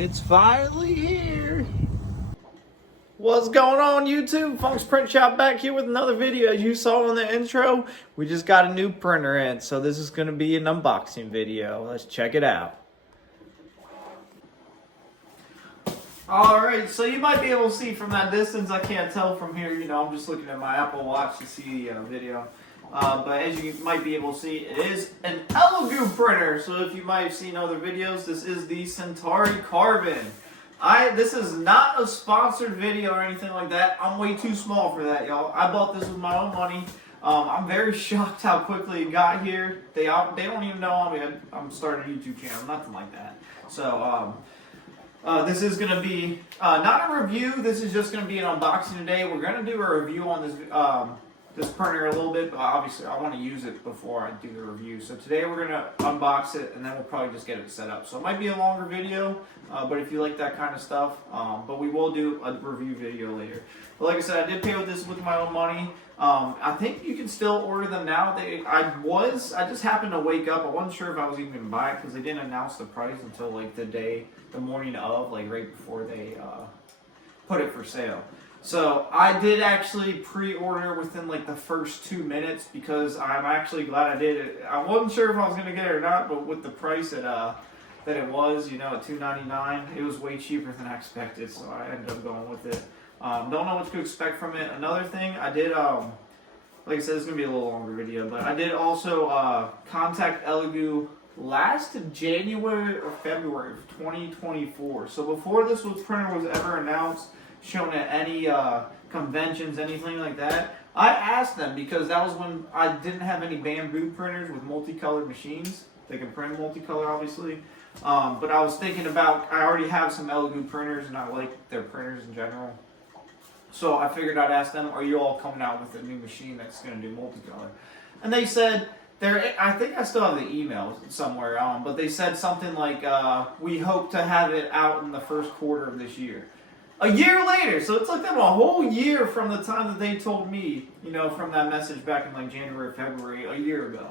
It's finally here. What's going on, YouTube? Funk's Print Shop back here with another video. As you saw in the intro, we just got a new printer in, so this is going to be an unboxing video. Let's check it out. Alright, so you might be able to see from that distance. I can't tell from here, I'm just looking at my Apple Watch to see the video. But as you might be able to see, it is an Elegoo printer. So if you might have seen other videos, this is the Centauri Carbon. This is not a sponsored video or anything like that. I'm way too small for that, y'all. I bought this with my own money. I'm very shocked how quickly it got here. They don't even know I'm starting a YouTube channel, nothing like that. So this is going to be not a review. This is just going to be an unboxing today. We're going to do a review on this this printer a little bit, but obviously I want to use it before I do the review. So today we're going to unbox it, and then we'll probably just get it set up. So it might be a longer video, but if you like that kind of stuff, but we will do a review video later. But like I said, I did pay with this with my own money. I think you can still order them now. I just happened to wake up. I wasn't sure if I was even going to buy it because they didn't announce the price until like the morning of, like right before they put it for sale. So I did actually pre-order within like the first 2 minutes because I'm actually glad I did it. I wasn't sure if I was going to get it or not, but with the price that it was, at $2.99, it was way cheaper than I expected, so I ended up going with it. Don't know what to expect from it. Another thing, I did, like I said, it's going to be a little longer video, but I did also contact Elegoo last January or February of 2024. So before this printer was ever announced, shown at any conventions, anything like that, I asked them because that was when I didn't have any bamboo printers with multicolored machines. They can print multicolor, obviously. But I was thinking about, I already have some Elegoo printers and I like their printers in general. So I figured I'd ask them, are you all coming out with a new machine that's going to do multicolor? And they said, I think I still have the email somewhere, but they said something like, we hope to have it out in the first quarter of this year. A year later, so it took them a whole year from the time that they told me, from that message back in like January, February, a year ago.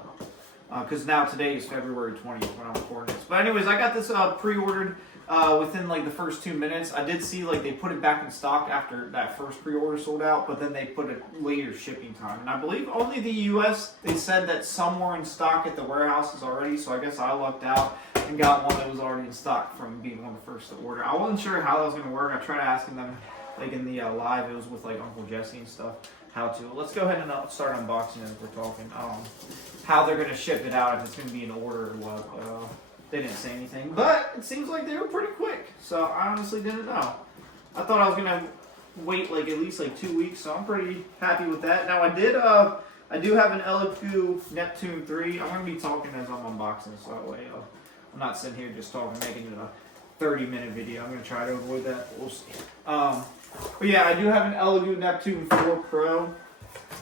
Because now today is February 20th when I'm recording this. But anyways, I got this pre-ordered within like the first 2 minutes. I did see like they put it back in stock after that first pre-order sold out, but then they put a later shipping time. And I believe only the US, they said that some were in stock at the warehouses already, so I guess I lucked out and got one that was already in stock from being one of the first to order. I wasn't sure how that was going to work. I tried asking them like in the live, it was with like Uncle Jesse and stuff, how to. Let's go ahead and start unboxing as we're talking. How they're going to ship it out, if it's going to be an order or what. They didn't say anything, but it seems like they were pretty quick. So I honestly didn't know. I thought I was going to wait like at least like 2 weeks, so I'm pretty happy with that. Now I do have an Elegoo Neptune 3. I'm going to be talking as I'm unboxing, so that way I'm not sitting here just talking, making it a 30-minute video. I'm going to try to avoid that. We'll see. But yeah, I do have an Elegoo Neptune 4 Pro.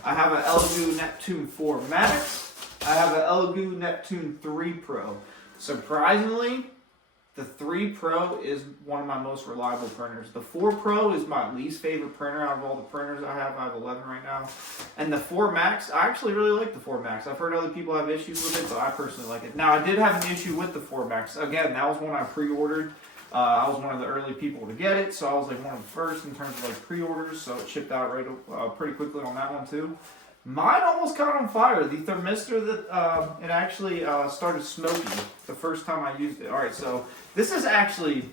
I have an Elegoo Neptune 4 Max. I have an Elegoo Neptune 3 Pro. Surprisingly, the 3 Pro is one of my most reliable printers. The 4 Pro is my least favorite printer out of all the printers I have. I have 11 right now. And the 4 Max, I actually really like the 4 Max. I've heard other people have issues with it, but I personally like it. Now, I did have an issue with the 4 Max. Again, that was one I pre-ordered. I was one of the early people to get it, so I was like one of the first in terms of like pre-orders, so it shipped out pretty quickly on that one too. Mine almost caught on fire. The thermistor that it actually started smoking the first time I used it. All right, so this is actually,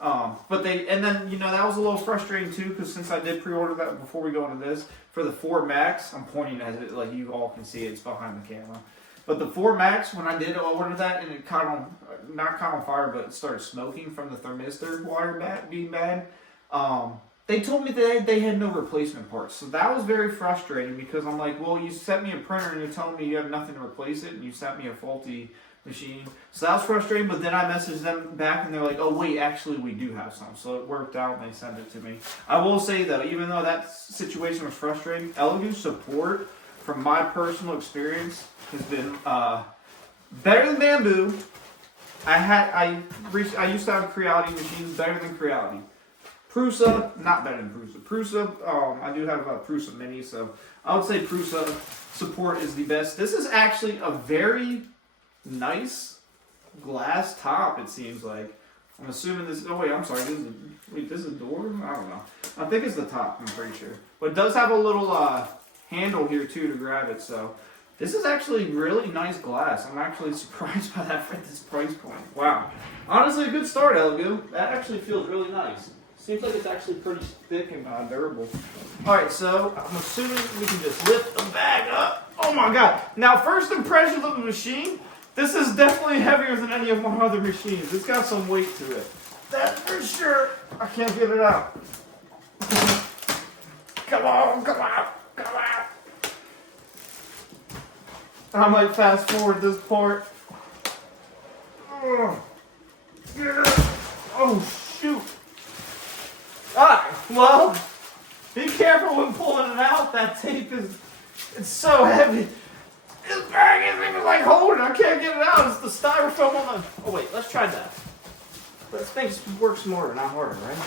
that was a little frustrating too because since I did pre-order that before we go into this for the 4 Max, I'm pointing at it like you all can see it's behind the camera. But the 4 Max, when I did order that and it not caught on fire, but it started smoking from the thermistor wire being bad. They told me that they had no replacement parts. So that was very frustrating because I'm like, well, you sent me a printer and you're telling me you have nothing to replace it and you sent me a faulty machine. So that was frustrating, but then I messaged them back and they're like, oh, wait, actually, we do have some. So it worked out and they sent it to me. I will say, though, even though that situation was frustrating, Elegoo support, from my personal experience, has been better than bamboo. I used to have Creality machines, better than Creality. Prusa, not better than Prusa. Prusa, I do have a Prusa Mini, so I would say Prusa support is the best. This is actually a very nice glass top, it seems like. I'm assuming this. Oh wait, I'm sorry. This is a door. I don't know. I think it's the top. I'm pretty sure. But it does have a little handle here too to grab it. So this is actually really nice glass. I'm actually surprised by that for this price point. Wow. Honestly, a good start, Elegoo. That actually feels really nice. Seems like it's actually pretty thick and durable. All right, so I'm assuming we can just lift the bag up. Oh my God. Now, first impressions of the machine, this is definitely heavier than any of my other machines. It's got some weight to it. That's for sure. I can't get it out. Come on, come on, come on. I might fast forward this part. Oh, shoot. Alright, well, be careful when pulling it out. That tape it's so heavy. This bag isn't even like holding. I can't get it out. It's the styrofoam on the... Oh wait, let's try that. Let's make it work smarter, not harder, right?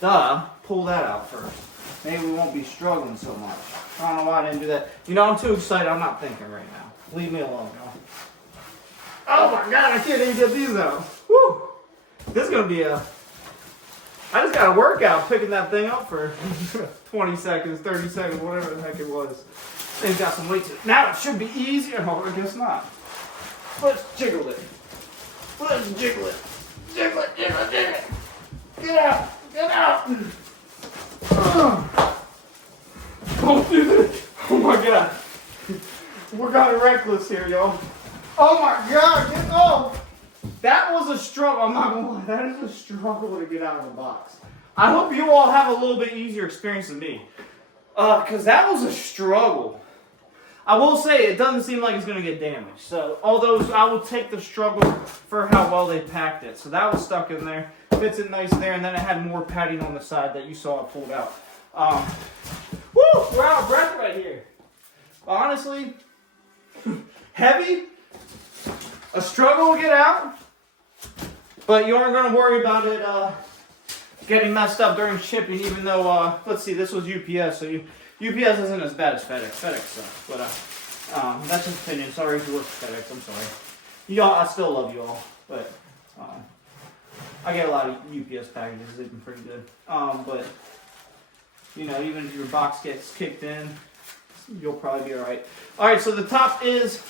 Duh, pull that out first. Maybe we won't be struggling so much. I don't know why I didn't do that. You know, I'm too excited. I'm not thinking right now. Leave me alone, y'all. Oh my God, I can't even get these out. Woo! This is gonna be a... I just got a workout picking that thing up for 20 seconds, 30 seconds, whatever the heck it was. Thing's got some weight to it. Now it should be easier. Oh, I guess not. Let's jiggle it. Let's jiggle it. Jiggle it, jiggle it, jiggle it. Get out, get out. Don't do this. Oh my God. We're kind of reckless here, y'all. Oh my God, get off. That was a struggle. I'm not gonna lie. That is a struggle to get out of the box. I hope you all have a little bit easier experience than me, because that was a struggle. I will say it doesn't seem like it's gonna get damaged. So, although I will take the struggle for how well they packed it. So that was stuck in there. Fits it nice there, and then it had more padding on the side that you saw it pulled out. Woo! We're out of breath right here. Honestly, heavy. A struggle to get out. But you aren't going to worry about it getting messed up during shipping, even though, let's see, this was UPS, so UPS isn't as bad as FedEx. FedEx sucks, but that's just opinion. Sorry if you work for FedEx, I'm sorry. Y'all, I still love you all, but I get a lot of UPS packages. They've been pretty good. But, you know, even if your box gets kicked in, you'll probably be all right. All right, so the top is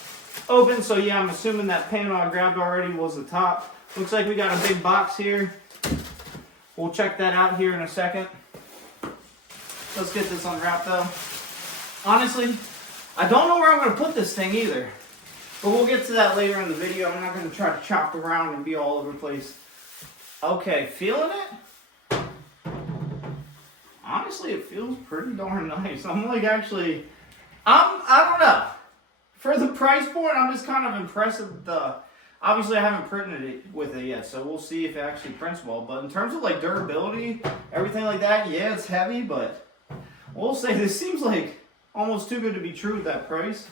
open, so yeah, I'm assuming that panel I grabbed already was the top. Looks like we got a big box here. We'll check that out here in a second. Let's get this unwrapped though. Honestly, I don't know where I'm going to put this thing either. But we'll get to that later in the video. I'm not going to try to chop around and be all over the place. Okay, feeling it? Honestly, it feels pretty darn nice. I'm like actually, I don't know. For the price point, I'm just kind of impressed with the... Obviously, I haven't printed it with it yet, so we'll see if it actually prints well. But in terms of like durability, everything like that, yeah, it's heavy, but we'll say this seems like almost too good to be true at that price.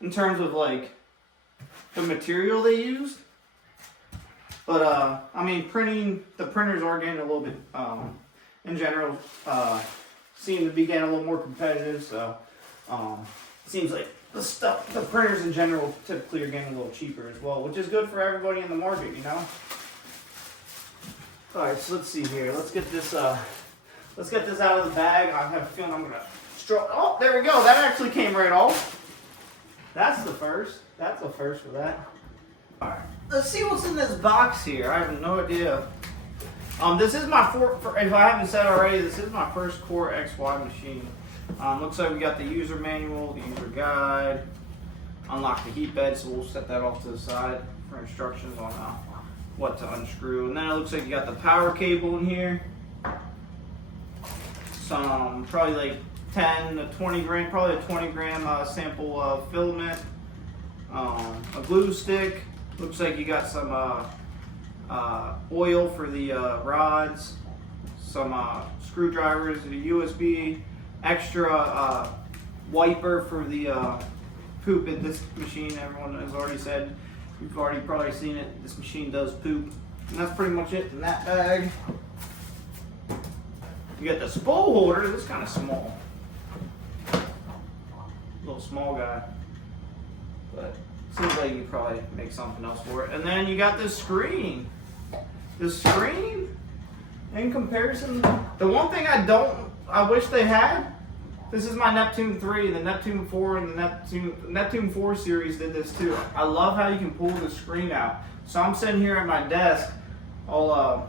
In terms of like the material they used. But I mean, the printers are getting a little bit, in general, seem to be getting a little more competitive. So seems like the printers in general typically are getting a little cheaper as well, which is good for everybody in the market, you know. All right, so let's see here. Let's get this out of the bag. I have a feeling I'm gonna struggle. Oh, there we go. That actually came right off. That's the first. That's a first for that. All right, let's see what's in this box here. I have no idea. This is my if I haven't said already, this is my first Core XY machine. Looks like we got the user manual, the user guide, unlock the heat bed, so we'll set that off to the side for instructions on what to unscrew. And then it looks like you got the power cable in here. Some probably like 10 to 20 gram, probably a 20 gram sample filament. A glue stick. Looks like you got some oil for the rods. Some screwdrivers, a USB. Extra wiper for the poop in this machine. Everyone has already said, you've already probably seen it, this machine does poop. And that's pretty much it in that bag. You got the spool holder. This is kind of small. Little small guy. But seems like you could probably make something else for it. And then you got this screen. the screen in comparison, the one thing I wish they had, this is my Neptune 3, the Neptune 4, and the Neptune 4 series did this too. I love how you can pull the screen out. So I'm sitting here at my desk, all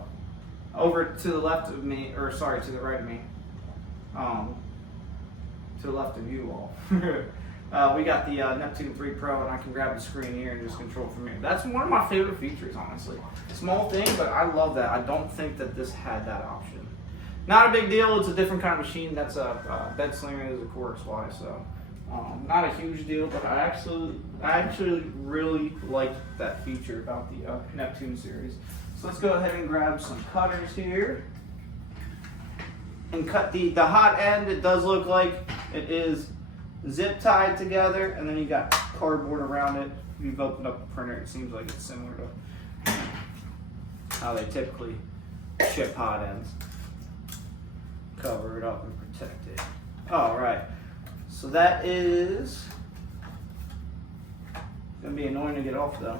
over to the left of me, or sorry, to the right of me, to the left of you all. We got the Neptune 3 Pro, and I can grab the screen here and just control from here. That's one of my favorite features, honestly. Small thing, but I love that. I don't think that this had that option. Not a big deal. It's a different kind of machine. That's a bed slinger. It is a Core XY, so not a huge deal. But I actually really like that feature about the Neptune series. So let's go ahead and grab some cutters here and cut the hot end. It does look like it is zip tied together, and then you got cardboard around it. If you've opened up the printer, it seems like it's similar to how they typically ship hot ends. Cover it up and protect it. All right, so that is gonna be annoying to get off though,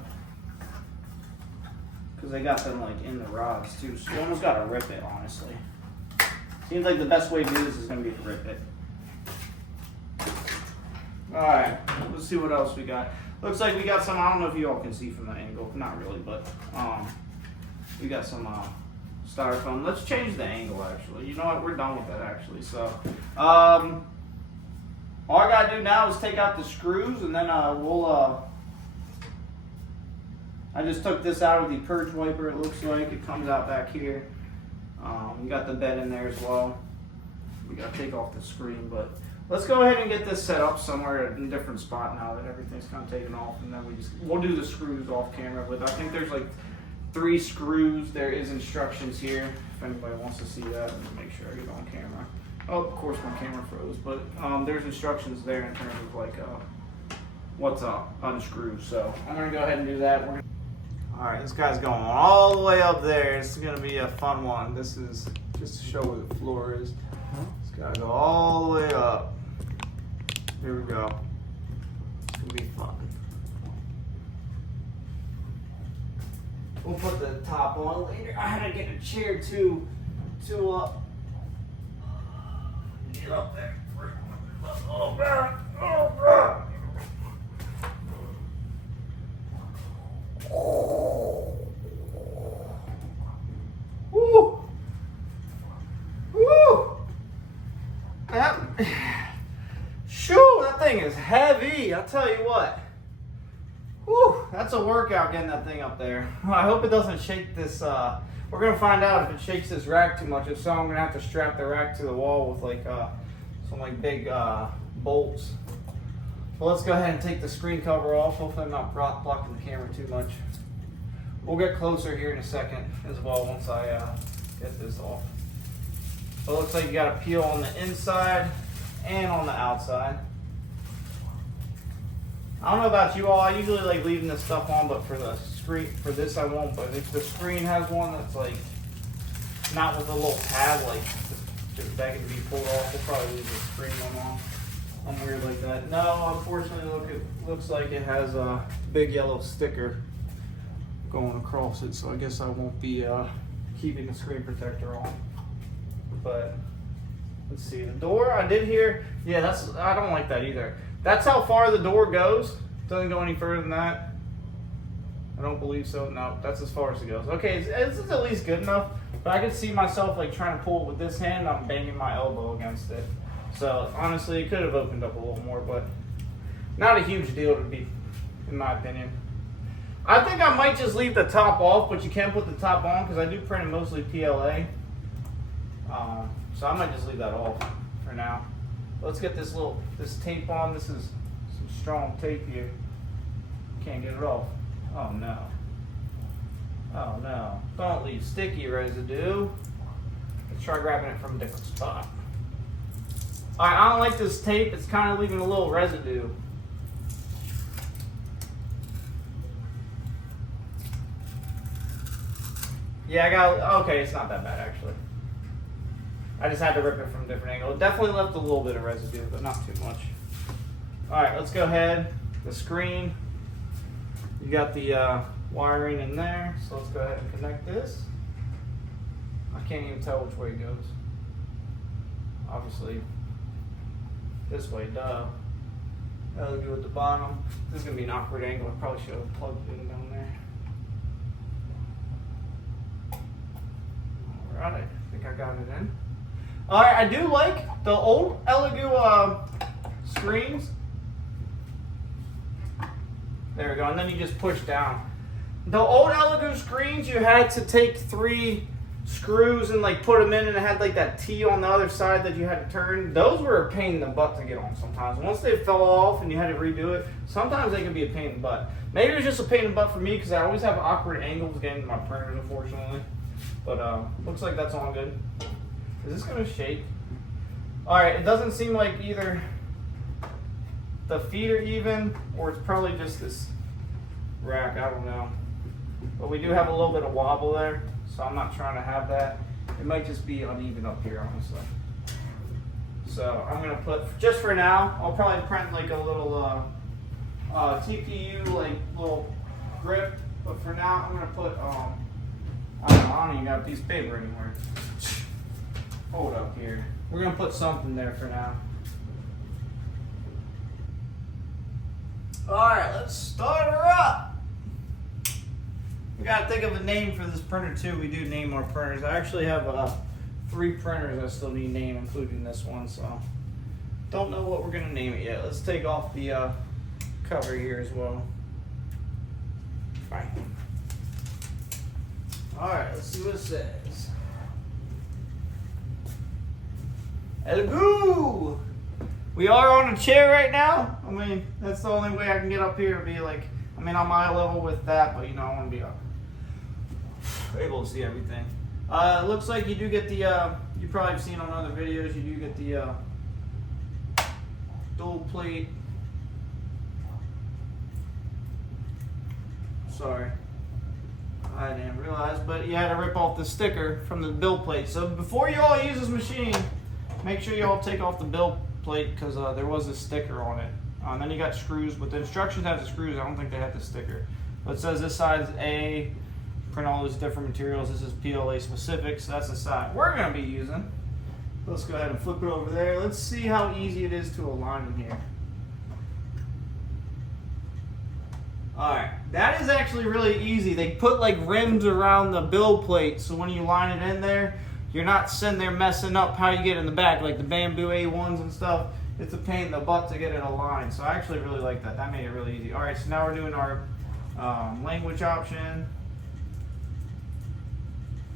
because they got them like in the rods too, so you almost gotta rip it, honestly. Seems like the best way to do this is gonna be to rip it. Alright, let's see what else we got. Looks like we got some, I don't know if you all can see from the angle, not really, but we got some styrofoam. Let's change the angle actually. You know what, we're done with that actually. So all I gotta do now is take out the screws, and then we'll I just took this out of the purge wiper. It looks like it comes out back here. You got the bed in there as well. We gotta take off the screen, but let's go ahead and get this set up somewhere in a different spot now that everything's kind of taken off, and then we'll do the screws off camera. But I think there's like 3 screws. There is instructions here if anybody wants to see that. Let me make sure I get on camera. Oh, of course my camera froze, but there's instructions there in terms of like what's up, unscrew. So I'm gonna go ahead and do that. All right, this guy's going all the way up there. It's gonna be a fun one. This is just to show where the floor is. It's gotta go all the way up. Here we go. It's gonna be fun. We'll put the top on later. I had to get a chair to get up there. Oh god! Oh god! Woo! Woo! Shoo! That thing is heavy. I'll tell you what. Whew, that's a workout getting that thing up there. I hope it doesn't shake this. We're gonna find out if it shakes this rack too much. If so, I'm gonna have to strap the rack to the wall with like some like big bolts. So let's go ahead and take the screen cover off. Hopefully I'm not blocking the camera too much. We'll get closer here in a second as well once I get this off. So it looks like you got a peel on the inside and on the outside. I don't know about you all, I usually like leaving this stuff on, but for the screen, for this I won't. But if the screen has one that's like not with a little pad, like just begging to be pulled off, we'll probably leave the screen one on. I'm weird like that. No, unfortunately, it looks like it has a big yellow sticker going across it, so I guess I won't be keeping the screen protector on. But let's see, the door I did hear, yeah, I don't like that either. That's how far the door goes. Doesn't go any further than that. I don't believe so. No, that's as far as it goes. Okay, this is at least good enough. But I could see myself like trying to pull it with this hand. I'm banging my elbow against it. So honestly, it could have opened up a little more, but not a huge deal to be, in my opinion. I think I might just leave the top off, but you can put the top on because I do print mostly PLA. So I might just leave that off for now. Let's get this tape on. This is some strong tape here. Can't get it off. Oh no. Oh no. Don't leave sticky residue. Let's try grabbing it from a different spot. Alright, I don't like this tape. It's kind of leaving a little residue. Yeah, okay, it's not that bad actually. I just had to rip it from a different angle. It definitely left a little bit of residue, but not too much. Alright, let's go ahead. The screen. You got the wiring in there, so let's go ahead and connect this. I can't even tell which way it goes. Obviously, this way, duh. Elegoo at the bottom. This is going to be an awkward angle. I probably should have plugged it in down there. Alright, I think I got it in. Alright, I do like the old Elegoo screens. There we go, and then you just push down. The old Elegoo screens, you had to take 3 screws and like put them in, and it had like that T on the other side that you had to turn. Those were a pain in the butt to get on sometimes. Once they fell off and you had to redo it, sometimes they can be a pain in the butt. Maybe it was just a pain in the butt for me because I always have awkward angles getting to my printers, unfortunately. But looks like that's all good. Is this gonna shake? Alright, it doesn't seem like either the feet are even, or it's probably just this rack, I don't know. But we do have a little bit of wobble there, so I'm not trying to have that. It might just be uneven up here, honestly. So I'm gonna put, just for now, I'll probably print like a little TPU, like little grip. But for now, I'm gonna put, I don't even got a piece of paper anymore. Hold up here. We're gonna put something there for now. Alright, let's start her up. We gotta think of a name for this printer too. We do name our printers. I actually have 3 printers I still need to name, including this one, so don't know what we're gonna name it yet. Let's take off the cover here as well. Fine. Alright, let's see what it says. Elegoo! We are on a chair right now. I mean, that's the only way I can get up here to be like, I mean, I'm eye level with that, but you know, I want to be able to see everything. It looks like you do get the, you probably have seen on other videos, you do get the dual plate. Sorry. I didn't realize, but you had to rip off the sticker from the build plate. So before you all use this machine, make sure you all take off the build plate because there was a sticker on it. And then you got screws, but the instructions have the screws. I don't think they had the sticker. But it says this side is A, print all those different materials. This is PLA specific, so that's the side we're going to be using. Let's go ahead and flip it over there. Let's see how easy it is to align in here. Alright, that is actually really easy. They put like rims around the build plate, so when you line it in there, you're not sitting there messing up how you get in the back, like the bamboo A1s and stuff. It's a pain in the butt to get it aligned, so I actually really like that. That made it really easy. Alright, so now we're doing our language option.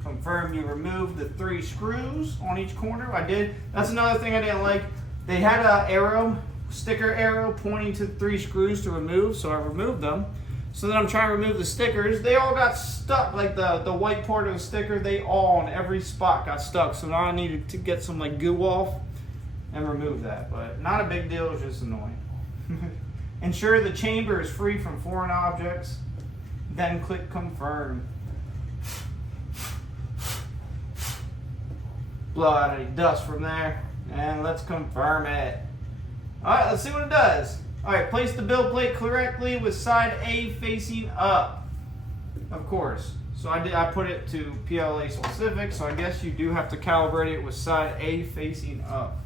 Confirm you removed the 3 screws on each corner. I did. That's another thing I didn't like. They had an arrow, sticker arrow pointing to 3 screws to remove, so I removed them. So then I'm trying to remove the stickers. They all got stuck, like the white part of the sticker, they all on every spot got stuck. So now I needed to get some like goo off and remove that. But not a big deal, it's just annoying. Ensure the chamber is free from foreign objects. Then click confirm. Blow out any dust from there. And let's confirm it. Alright, let's see what it does. Alright, place the build plate correctly with side A facing up. Of course. So I put it to PLA specific, so I guess you do have to calibrate it with side A facing up.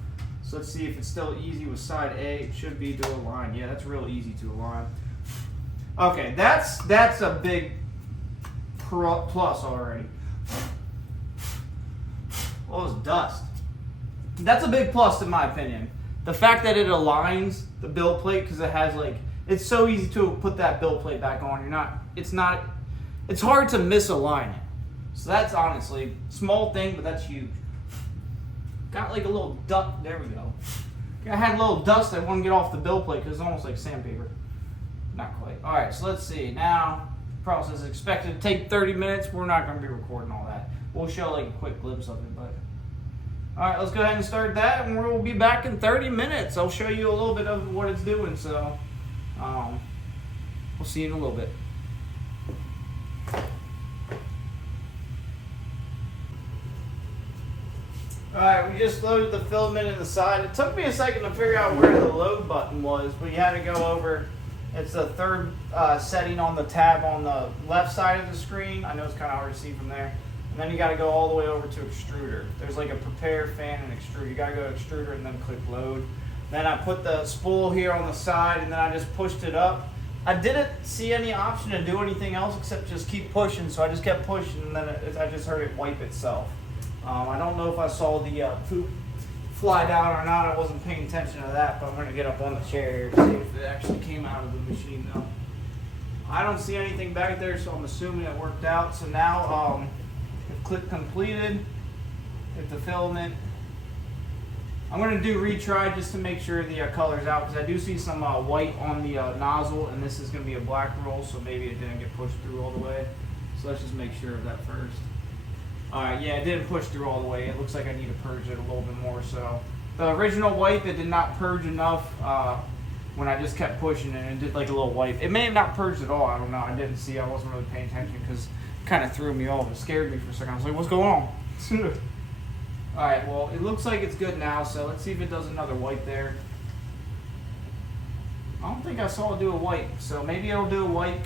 So let's see if it's still easy with side A. It should be to align. Yeah, that's real easy to align. Okay, that's a big plus already. All this dust. That's a big plus in my opinion. The fact that it aligns the build plate, because it has like, it's so easy to put that build plate back on. It's hard to misalign it. So that's honestly, small thing, but that's huge. Got like a little dust, there we go. I had a little dust that wouldn't get off the build plate because it's almost like sandpaper. Not quite. All right, so let's see. Now, process is expected to take 30 minutes. We're not going to be recording all that. We'll show like a quick glimpse of it, but. All right, let's go ahead and start that, and we'll be back in 30 minutes. I'll show you a little bit of what it's doing, so we'll see you in a little bit. All right, we just loaded the filament in the side. It took me a second to figure out where the load button was, but you had to go over. It's the third setting on the tab on the left side of the screen. I know it's kind of hard to see from there. And then you got to go all the way over to extruder. There's like a prepare, fan, and extruder. You got to go to extruder and then click load. Then I put the spool here on the side, and then I just pushed it up. I didn't see any option to do anything else except just keep pushing, so I just kept pushing, and then I just heard it wipe itself. I don't know if I saw the poop fly down or not. I wasn't paying attention to that, but I'm going to get up on the chair here to see if it actually came out of the machine though. I don't see anything back there, so I'm assuming it worked out. So now, click completed, hit the filament. I'm going to do retry just to make sure the color's out, because I do see some white on the nozzle, and this is going to be a black roll, so maybe it didn't get pushed through all the way. So let's just make sure of that first. Alright, yeah, it didn't push through all the way. It looks like I need to purge it a little bit more. So the original wipe, it did not purge enough when I just kept pushing it, and it did like a little wipe. It may have not purged at all, I don't know. I didn't see, I wasn't really paying attention because it kind of threw me off. It scared me for a second. I was like, what's going on? Alright, well, it looks like it's good now, so let's see if it does another wipe there. I don't think I saw it do a wipe, so maybe it'll do a wipe.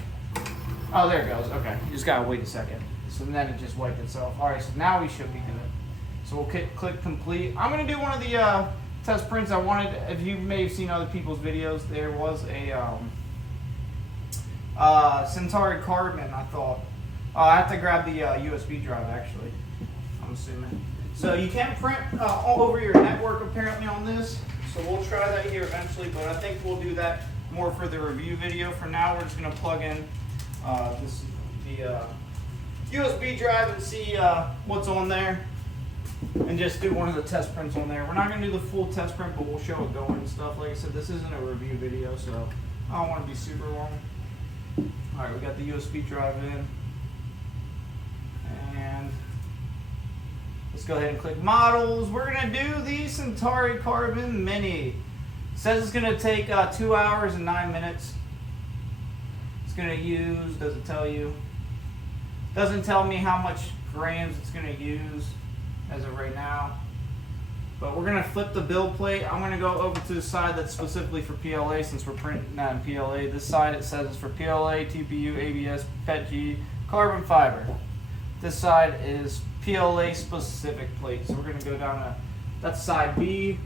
Oh, there it goes. Okay, you just gotta wait a second. So then it just wiped itself. Alright, so now we should be good. So we'll click complete. I'm gonna do one of the test prints I wanted. If you may have seen other people's videos, there was a Centauri carbon, I thought. I have to grab the USB drive, actually, I'm assuming. So you can print all over your network apparently on this. So we'll try that here eventually, but I think we'll do that more for the review video. For now, we're just gonna plug in the USB drive and see what's on there, and just do one of the test prints on there. We're not gonna do the full test print, but we'll show it going and stuff. Like I said, this isn't a review video, so I don't want to be super long. All right, we got the USB drive in. And let's go ahead and click models. We're gonna do the Centauri Carbon Mini. It says it's gonna take 2 hours and 9 minutes. It's gonna use, does it tell you? Doesn't tell me how much grams it's gonna use as of right now. But we're gonna flip the build plate. I'm gonna go over to the side that's specifically for PLA, since we're printing that in PLA. This side, it says it's for PLA, TPU, ABS, PETG, carbon fiber. This side is PLA specific plate. So we're gonna go down to, that's side B.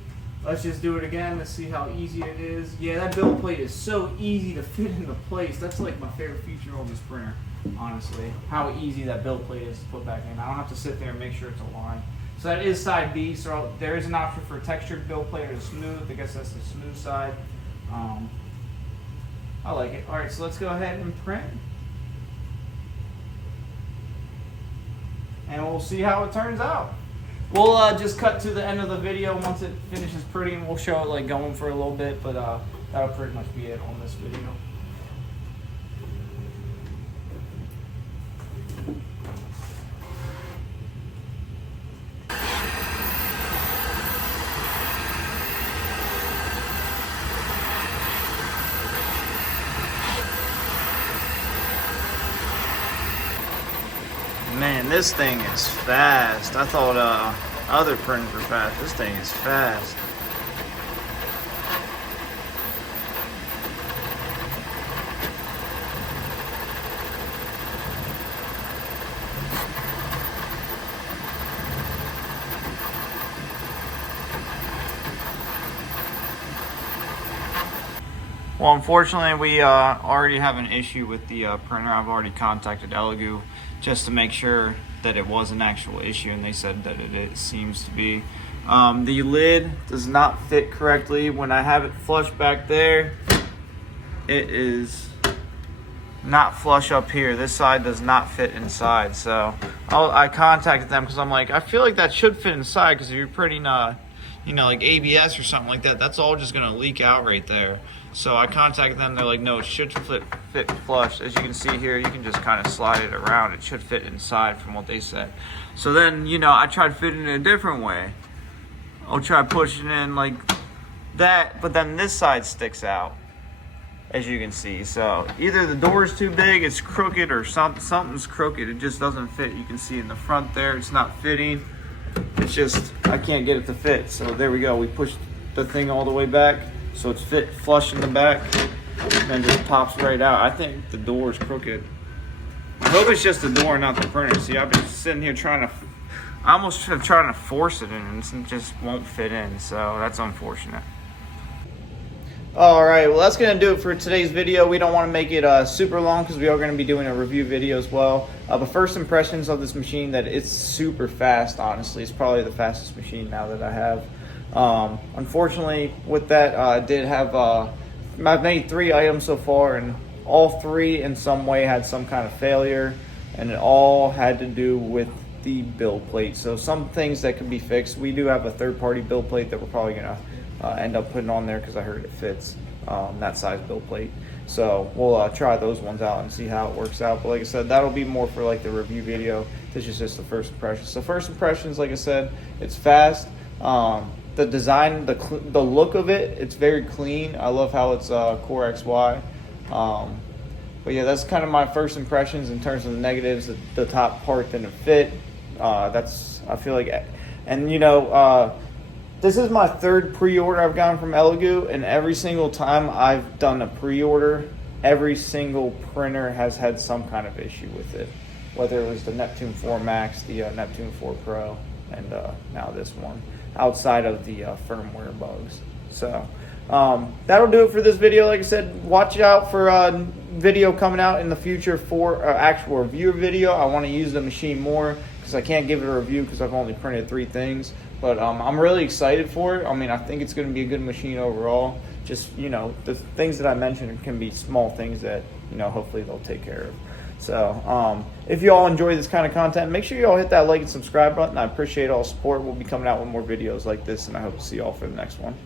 Let's just do it again. Let's see how easy it is. Yeah, that build plate is so easy to fit into place. That's like my favorite feature on this printer, honestly. How easy that build plate is to put back in. I don't have to sit there and make sure it's aligned. So that is side B. So there is an option for a textured build plate or smooth. I guess that's the smooth side. I like it. All right, so let's go ahead and print. And we'll see how it turns out. We'll just cut to the end of the video once it finishes printing, and we'll show it like going for a little bit, but that'll pretty much be it on this video. Man, this thing is fast. I thought other printers were fast. This thing is fast. Well, unfortunately, we already have an issue with the printer. I've already contacted Elegoo just to make sure that it was an actual issue, and they said that it seems to be. The lid does not fit correctly. When I have it flush back there, it is not flush up here. This side does not fit inside. So I contacted them because I'm like, I feel like that should fit inside, because if you're printing you know, like ABS or something like that, that's all just gonna leak out right there. So I contacted them. They're like, no, it should fit flush. As you can see here, you can just kind of slide it around. It should fit inside from what they said. So then, you know, I tried fitting it a different way. I'll try pushing in like that, but then this side sticks out, as you can see. So either the door is too big, it's crooked, or something's crooked. It just doesn't fit. You can see in the front there, it's not fitting. It's just, I can't get it to fit. So there we go. We pushed the thing all the way back, so it's fit flush in the back, and then just pops right out. I think the door is crooked. I hope it's just the door, not the printer. See, I've been sitting here I almost have trying to force it in and it just won't fit in. So that's unfortunate. All right, well, that's going to do it for today's video. We don't want to make it super long because we are going to be doing a review video as well. But first impressions of this machine, that it's super fast, honestly. It's probably the fastest machine now that I have. Unfortunately, with that, I did have, I've made 3 items so far, and all 3 in some way had some kind of failure, and it all had to do with the build plate. So some things that could be fixed. We do have a third-party build plate that we're probably going to end up putting on there because I heard it fits that size build plate. So we'll try those ones out and see how it works out. But like I said, that'll be more for like the review video. This is just the first impressions. So first impressions, like I said, it's fast. The design, the look of it, it's very clean. I love how it's Core XY. But yeah, that's kind of my first impressions in terms of the negatives. The top part didn't fit. I feel like, and you know, this is my 3rd pre-order I've gotten from Elegoo, and every single time I've done a pre-order, every single printer has had some kind of issue with it. Whether it was the Neptune 4 Max, the Neptune 4 Pro, and now this one, outside of the firmware bugs. So that'll do it for this video. Like I said, watch out for a video coming out in the future for actual review video. I want to use the machine more because I can't give it a review because I've only printed 3 things. But I'm really excited for it. I mean, I think it's going to be a good machine overall. Just, you know, the things that I mentioned can be small things that, you know, hopefully they'll take care of. So if you all enjoy this kind of content, make sure you all hit that like and subscribe button. I appreciate all support. We'll be coming out with more videos like this, and I hope to see you all for the next one.